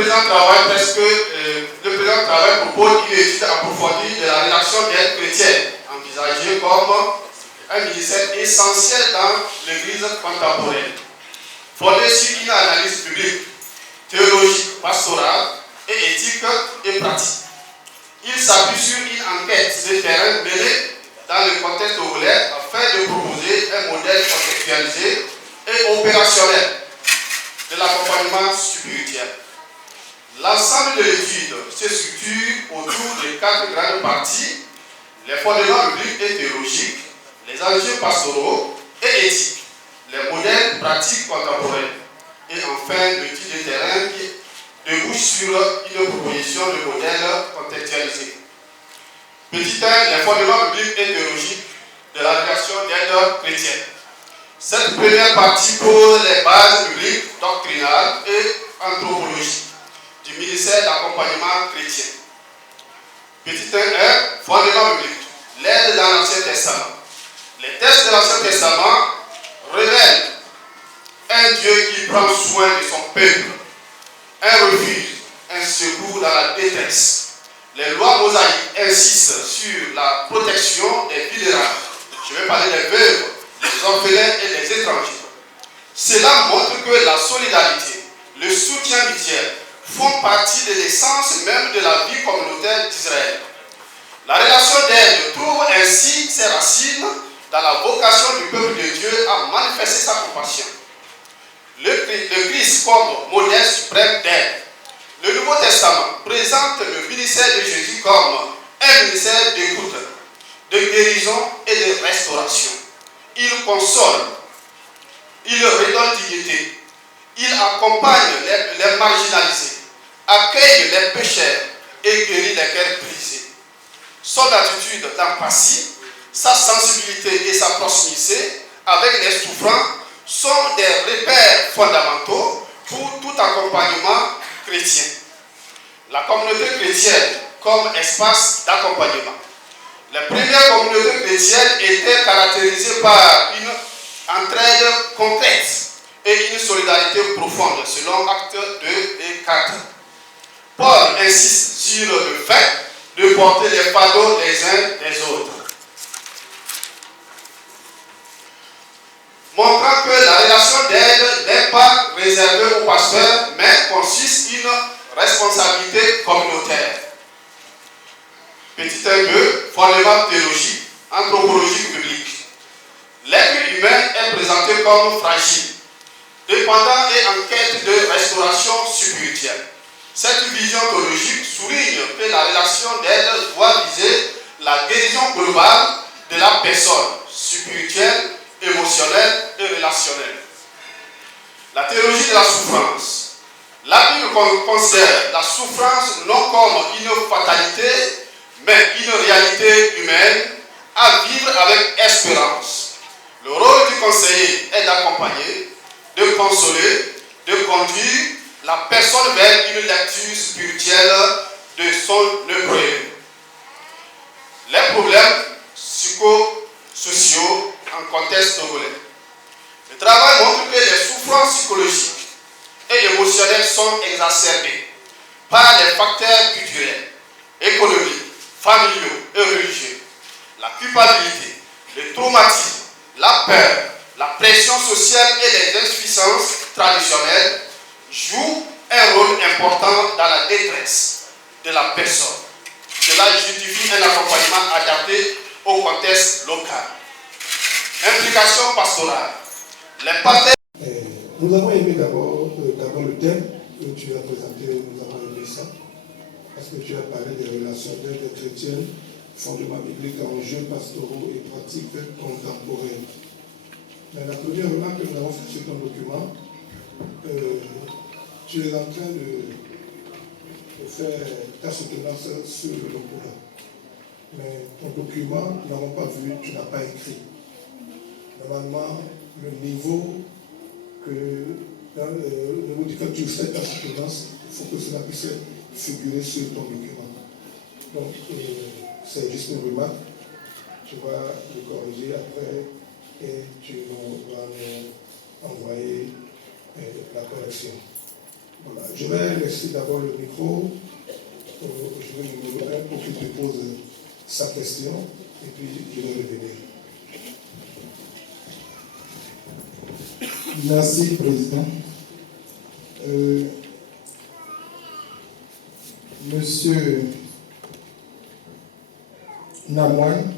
Le présent travail propose une étude approfondie de la rédaction d'aide chrétienne, envisagée comme un ministère essentiel dans l'Église contemporaine, fondé sur une analyse biblique, théologique, pastorale et éthique et pratique. Il s'appuie sur une enquête de terrain menée dans le contexte ouvert afin de proposer un modèle contextualisé et opérationnel de l'accompagnement spirituel. L'ensemble de l'étude se structure autour de 4 grandes parties: les fondements bibliques et théologiques, les enjeux pastoraux et éthiques, les modèles pratiques contemporains, et enfin l'étude de terrain qui débouche sur une proposition de modèle contextualisé. Petit 1, les fondements bibliques et théologiques de la rédaction d'aide chrétienne. Cette première partie pose les bases bibliques, doctrinales et anthropologiques du ministère d'accompagnement chrétien. Petit 1, fondements bibliques. L'aide dans l'Ancien Testament. Les textes de l'Ancien Testament révèlent un Dieu qui prend soin de son peuple, un refuge, un secours dans la détresse. Les lois mosaïques insistent sur la protection des vulnérables. Je vais parler des veuves, des orphelins et des étrangers. Cela montre que la solidarité, le soutien mutuel font partie de l'essence même de la vie communautaire d'Israël. La relation d'aide trouve ainsi ses racines dans la vocation du peuple de Dieu à manifester sa compassion. Le Christ comme modèle suprême d'aide. Le Nouveau Testament présente le ministère de Jésus comme un ministère d'écoute, de guérison et de restauration. Il console, il redonne dignité, il accompagne les marginalisés, accueille les pécheurs et guérit les cœurs brisés. Son attitude d'empathie, sa sensibilité et sa proximité avec les souffrants sont des repères fondamentaux pour tout accompagnement chrétien. La communauté chrétienne comme espace d'accompagnement. Les premières communautés chrétiennes étaient caractérisées par une entraide concrète et une solidarité profonde, selon Actes 2 et 4. Paul insiste sur le fait de porter les fardeaux les uns des autres, montrant que la relation d'aide n'est pas réservée aux pasteurs, mais consiste une responsabilité communautaire. Petit 1-2, fondement théologique, anthropologique biblique. L'être humain est présenté comme fragile, dépendant et en quête de restauration spirituelle. Cette vision théologique souligne que la relation d'aide doit viser la guérison globale de la personne, spirituelle, émotionnelle et relationnelle. La théologie de la souffrance. La Bible considère la souffrance non comme une fatalité, mais une réalité humaine à vivre avec espérance. Le rôle du conseiller est d'accompagner, de consoler, de conduire la personne vers une lecture spirituelle de son œuvre. Les problèmes psychosociaux en contexte togolais. Le travail montre que les souffrances psychologiques et émotionnelles sont exacerbées par les facteurs culturels, économiques, familiaux et religieux. La culpabilité, le traumatisme, la peur, la pression sociale et les insuffisances traditionnelles jouent un rôle important dans la détresse de la personne. Cela justifie un accompagnement adapté au contexte local. Implication pastorale. Les partenaires. Nous avons aimé d'abord le thème que tu as présenté, nous avons aimé ça, parce que tu as parlé des relations d'aide chrétienne, fondements bibliques, enjeux pastoraux et pratiques contemporaines. Mais la première remarque que nous avons faite sur ton document, tu es en train de faire ta soutenance sur le Coran. Mais ton document, nous n'avons pas vu, tu n'as pas écrit. Normalement, le niveau duquel tu fais ta soutenance, il faut que cela puisse figurer sur ton document. Donc, c'est juste une remarque. Tu vas le corriger après et tu vas nous envoyer la correction. Voilà. Je vais laisser d'abord le micro au jury numéro 1 pour qu'il te pose sa question et puis je vais revenir. Merci, Président. Monsieur Namoine,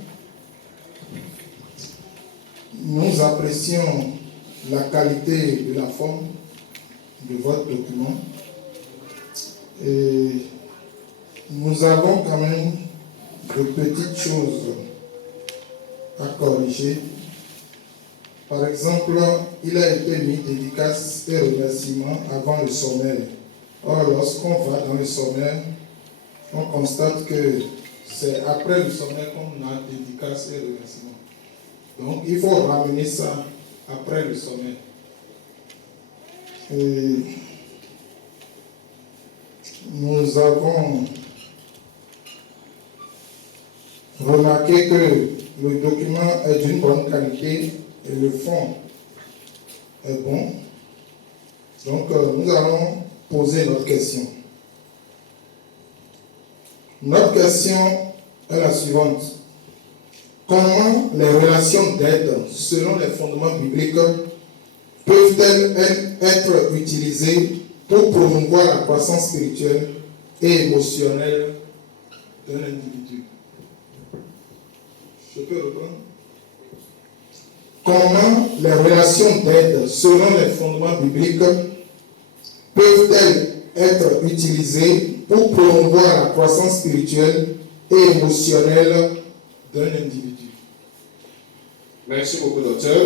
nous apprécions la qualité de la forme de votre document et nous avons quand même de petites choses à corriger. Par exemple, il a été mis dédicace et remerciements avant le sommaire. Or, lorsqu'on va dans le sommaire, on constate que c'est après le sommaire qu'on a dédicace et remerciements. Donc, il faut ramener ça après le sommaire. Et nous avons remarqué que le document est d'une bonne qualité et le fond est bon. Donc, nous allons poser notre question. Notre question est la suivante. Comment les relations d'aide, selon les fondements bibliques, peuvent-elles être utilisées pour promouvoir la croissance spirituelle et émotionnelle d'un individu? Je peux reprendre? Comment les relations d'aide, selon les fondements bibliques, peuvent-elles être utilisées pour promouvoir la croissance spirituelle et émotionnelle d'un individu? Merci beaucoup, docteur.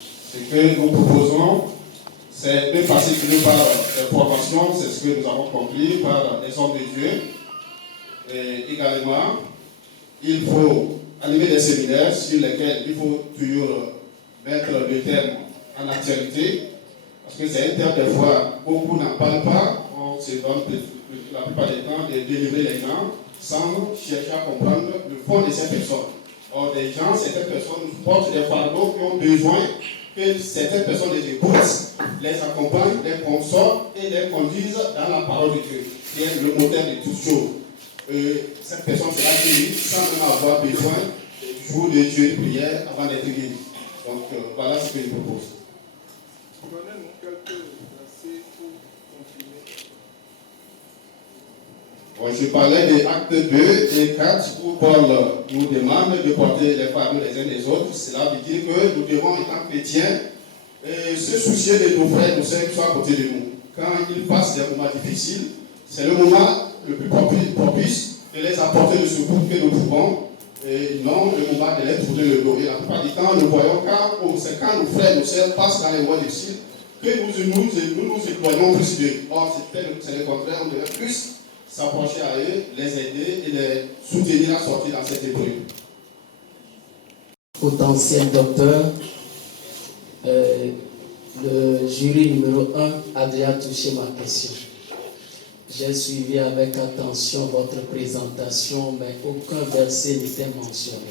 Ce que nous proposons, c'est de passer par les formations, c'est ce que nous avons compris par les hommes de Dieu. Et également, il faut animer des séminaires sur lesquels il faut toujours mettre le terme en actualité. Parce que c'est un terme, des fois, beaucoup n'en parlent pas. On se donne la plupart des temps de délivrer les gens sans chercher à comprendre le fond de ces personnes. Or, des gens, certaines personnes portent des fardeaux qui ont besoin que certaines personnes les écoutent, les accompagnent, les consolent et les conduisent dans la parole de Dieu, qui est le moteur de toutes choses. Cette personne sera guérie sans même avoir besoin du jour de Dieu de prière avant d'être guérie. Donc, voilà ce que je propose. Donnez-nous quelques versets pour continuer. Bon, je parlais des actes 2 et 4 où Paul nous demande de porter les fardeaux les uns des autres. Cela veut dire que nous devons, étant chrétiens, se soucier de nos frères et nos sœurs qui sont à côté de nous. Quand ils passent des moments difficiles, c'est le moment le plus propice de les apporter le secours que nous pouvons et non le moment de les tourner le dos. Et la plupart du temps, nous voyons c'est quand nos frères et nos sœurs passent dans les moments difficiles que nous éloignons plus d'eux. Or, c'est le contraire, on devrait plus s'approcher à eux, les aider et les soutenir à sortir dans cette épreuve. Potentiel docteur, le jury numéro 1 a déjà touché ma question. J'ai suivi avec attention votre présentation, mais aucun verset n'était mentionné.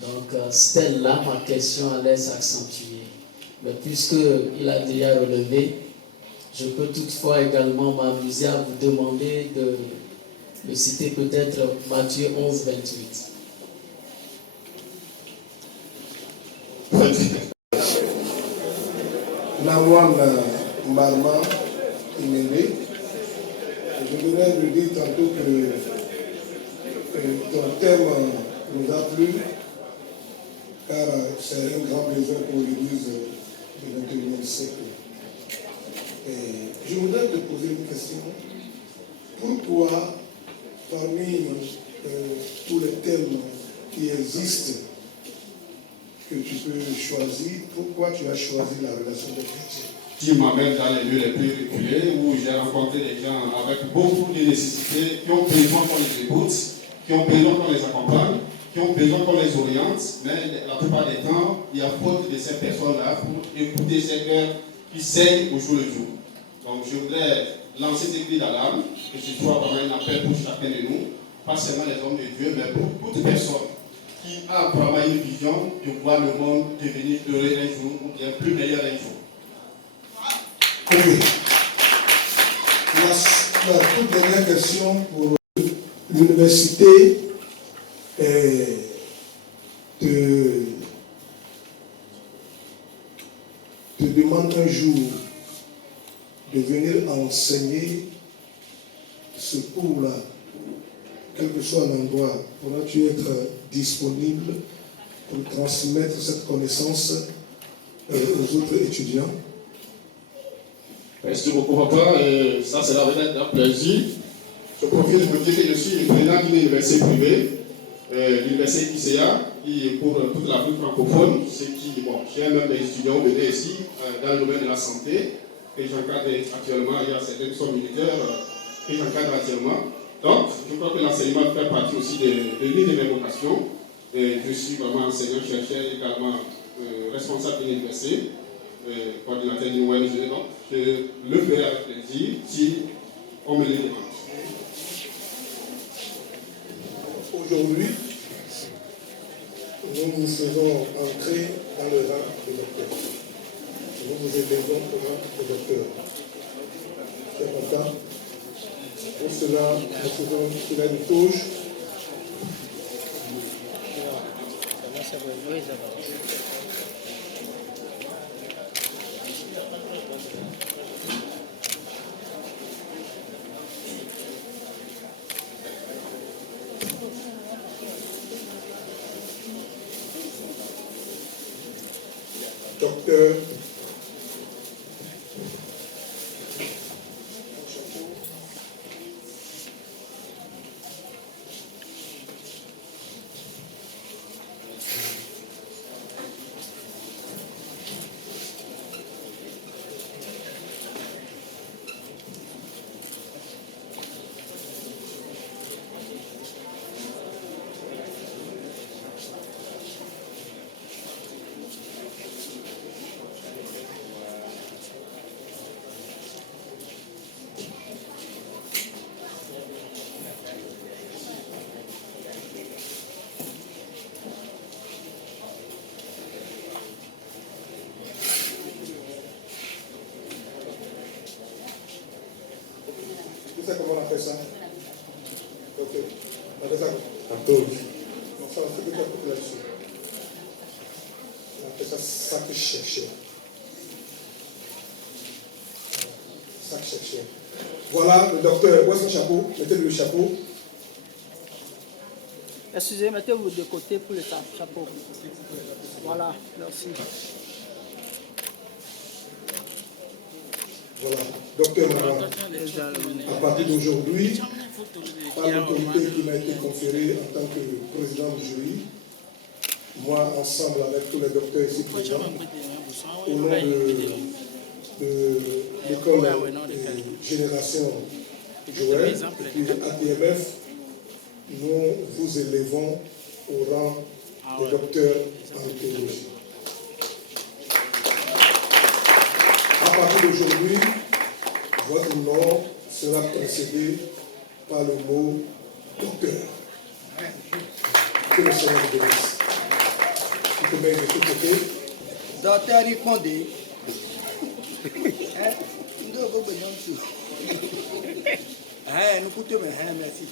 Donc, c'était là ma question allait s'accentuer. Mais puisqu'il a déjà relevé, je peux toutefois également m'amuser à vous demander de citer peut-être Matthieu 11, 28. Nawan Marma Imele, je voudrais lui dire tantôt que ton thème nous a plu, car c'est un grand besoin pour l'Église du XXIe siècle. Et je voudrais te poser une question. Pourquoi, parmi tous les thèmes qui existent, que tu peux choisir, pourquoi tu as choisi la relation de chrétien? Qui m'amène dans les lieux les plus reculés où j'ai rencontré des gens avec beaucoup de nécessités, qui ont besoin qu'on les écoute, qui ont besoin qu'on les accompagne, qui ont besoin qu'on les oriente, mais la plupart des temps, il y a faute de ces personnes-là pour écouter ces cœurs qui saignent au jour le jour. Donc je voudrais lancer des cris d'alarme, que ce soit vraiment un appel pour chacun de nous, pas seulement les hommes de Dieu, mais pour toute personne qui a vraiment une vision de voir le monde devenir heureux un jour ou bien plus meilleur un jour. Ok. La toute dernière question pour l'université te demande un jour de venir enseigner ce cours-là, quel que soit l'endroit, pourras-tu être disponible pour transmettre cette connaissance aux autres étudiants? Merci beaucoup, papa. Ça sera peut-être un plaisir. Je profite de vous dire que je suis le président d'une université privée, l'université ICA, qui est pour toute l'Afrique francophone. J'ai même des étudiants venus ici dans le domaine de la santé, que j'encadre actuellement. Il y a certaines qui sont militaires que j'encadre actuellement. Donc, je crois que l'enseignement fait partie aussi de l'une de mes vocations. Je suis vraiment enseignant, chercheur, également responsable de l'université, coordinateur d'une ONG. Donc, je le ferai avec plaisir si on me le demande. Aujourd'hui, nous vous faisons entrer dans le rang de docteur. Nous vous élevons au rang de docteur. C'est important. Pour cela, nous faisons cela une touche. Docteur comment on appelle ça? Ok. On appelle ça comment? Non, ça, c'est peut-être un peu là-dessus. On appelle ça sac chercheur. Sac chercheur. Voilà, le docteur. Où est son chapeau? Mettez-lui le chapeau. Excusez, mettez-vous de côté pour le chapeau. Voilà, merci. Voilà, docteur Maran, à partir d'aujourd'hui, par l'autorité qui m'a été conférée en tant que président du jury, moi, ensemble avec tous les docteurs ici présents, au nom de l'école Génération Joël et puis ATMF, nous vous élevons au rang de docteur en théologie. À partir d'aujourd'hui, votre nom sera précédé par le mot docteur. Que le Seigneur vous bénisse. Tu te mets de tous côtés. Docteur Ripondé. Nous coûtons, merci.